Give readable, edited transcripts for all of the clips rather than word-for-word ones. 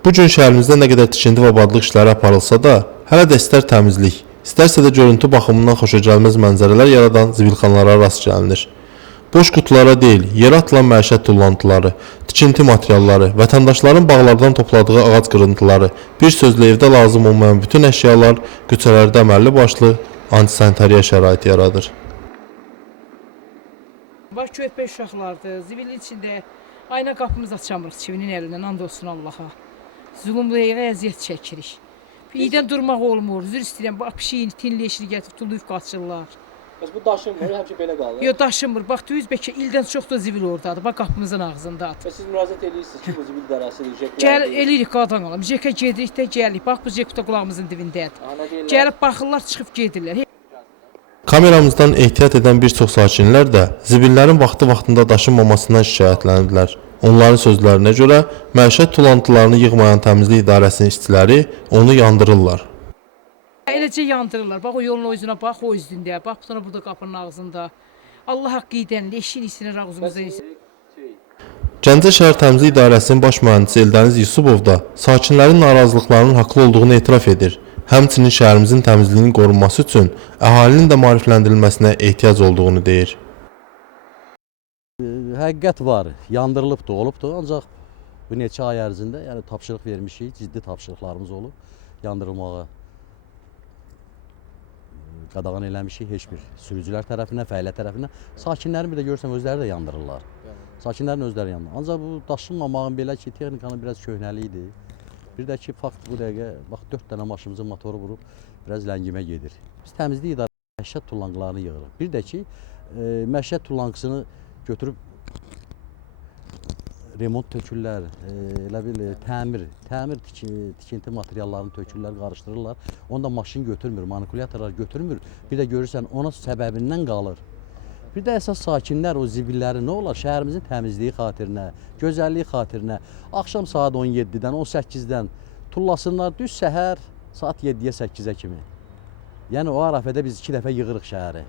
Bu gün şəhərimizdə nə qədər tikinti və abadlıq işləri aparılsa da, hələ də istər təmizlik, istərsə də görüntü baxımından xoşagəlməz mənzərələr yaradan zibilxanalara rast gəlinir. Boş qutulara deyil, yerə atılan məişət tullantıları, tikinti materialları, vətəndaşların bağlardan topladığı ağac qırıntıları, bir sözlə evdə lazım olmayan bütün əşyalar küçələrdə əməlli başlı antisanitariya şəraiti yaradır. Bax körpə uşaqlardır, zibilin içində ayna qapımız açamırıq çivinin əlindən, and olsun Allaha. Zulümlüyə əziyyət çəkirik. İyidən durmaq olmur, üzr istəyirəm, bax pişiyin tinli gətirib tuluyub qaçırlar. Bəs bu daşınmır, həmişə belə qalır? Yox, daşınmır, bax düz bəlkə ildən çox da zibil oradadır, bax qapımızın ağzındadır. Və siz müraciət edirsiniz ki, bu zibil dərəsidir, jeklər Gəl, eləyirik qadan qalam, jekə gedirik də gəlirik, bax bu jek da qulağımızın dibindədir. Gəlib baxırlar, çıxıb gedirlər. Kameramızdan ehtiyat edən bir çox sakinlər də zibillərin vaxtında daşınmamasından şikayətlənirlər. Onların sözlərinə görə məişət tullantılarını yığmayan təmizlik idarəsinin işçiləri onu yandırırlar. Eləcə yandırırlar. Bax o yolun o üzünə bax, o üstündə. Bax sonra burada qapının ağzında. Allah haqqı edən leşin isinə ağzımıza yesin. Gəncə şəhər təmizlik idarəsinin baş mühəndisi Eldəniz Yusubov da sakinlərin narazılıqlarının haqlı olduğunu etiraf edir. Həmçinin şəhərimizin təmizliyinin qorunması üçün əhalinin də maarifləndirilməsinə ehtiyac olduğunu deyir. Həqiqət var, yandırılıb da olub da, ancaq bu neçə ay ərzində yəni tapşırıq vermişik, ciddi tapşırıqlarımız olub, yandırılmağa qadağan eləmişik heç bir sürücülər tərəfindən, fəaliyyət tərəfindən. Sakinlərin bir də görürsən özləri də yandırırlar. Sakinlərin özləri yandırır. Ancaq bu daşınmamağın belə ki, texnikanın biraz köhnəliyidir. Bir də ki, fakt bu dəqiqə, bax 4 dənə maşımızın motoru vurub, biraz ləngimə gedir. Biz təmizlik idarəsində məişət tullantılarını yığırıq. Bir də ki, məişət tullantısını götürüb remont tökürlər, elə bil təmir tikinti materiallarını tökürlər, qarışdırırlar. Onda maşın götürmür, manipulyatorlar götürmür. Bir də görürsən, onun səbəbindən qalır. Bir də əsas sakinlər o zibilləri nə olar? Şəhərimizin təmizliyi xatirinə, gözəlliyi xatirinə axşam saat 17-dən, 18-dən tullasınlar düz səhər saat 7-yə 8-ə kimi. Yəni o arafədə biz 2 dəfə yığırıq şəhəri.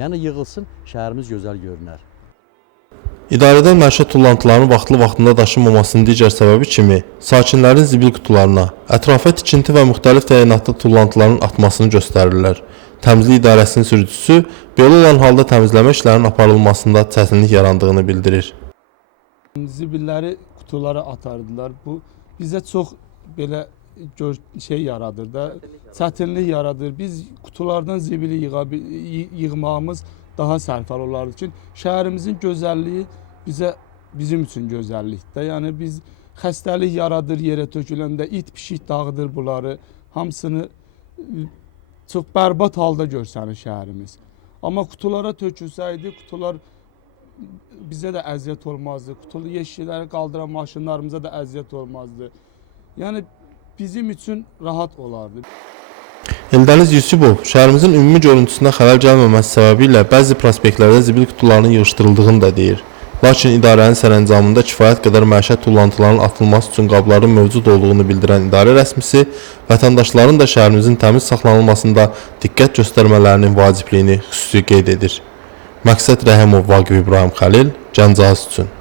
Yəni yığılsın, şəhərimiz gözəl görünər. İdarədən məişət tullantılarının vaxtında daşınmamasının digər səbəbi kimi sakinlərin zibil qutularına, ətrafa tikinti və müxtəlif təyinatlı tullantıların atmasını göstərirlər. Təmizlik idarəsinin sürücüsü belə olan halda təmizləmə işlərinin aparılmasında çətinlik yarandığını bildirir. Zibilləri qutulara atardılar. Bu bizə çox belə şey yaradır da, çətinlik yaradır. Biz qutulardan zibili yığmağımız daha sərfəli olardı ki, şəhərimizin gözəlliyi bizim üçün gözəllikdir. Yəni biz xəstəlik yaradır yerə töküləndə, it pişik dağıdır bunları, hamısını çox bərbad halda görsənir şəhərimiz. Amma qutulara tökülsəydi, qutular bizə də əziyyət olmazdı. Qutulu yeşikləri qaldıran maşınlarımıza da əziyyət olmazdı. Yəni bizim üçün rahat olardı. Eldəniz Yusubov şəhərimizin ümumi görüntüsünə xələl gəlməməsi səbəbilə bəzi prospektlərdə zibil qutularının yığışdırıldığını da deyir. Lakin idarənin sərəncamında kifayət qədər məişət tullantılarının atılması üçün qabların mövcud olduğunu bildirən idarə rəsmisi vətəndaşların da şəhərimizin təmiz saxlanılmasında diqqət göstərmələrinin vacibliyini xüsusi qeyd edir. Məqsəd Rəhimov, Vaqif İbrahim Xəlil, Gəncə üçün.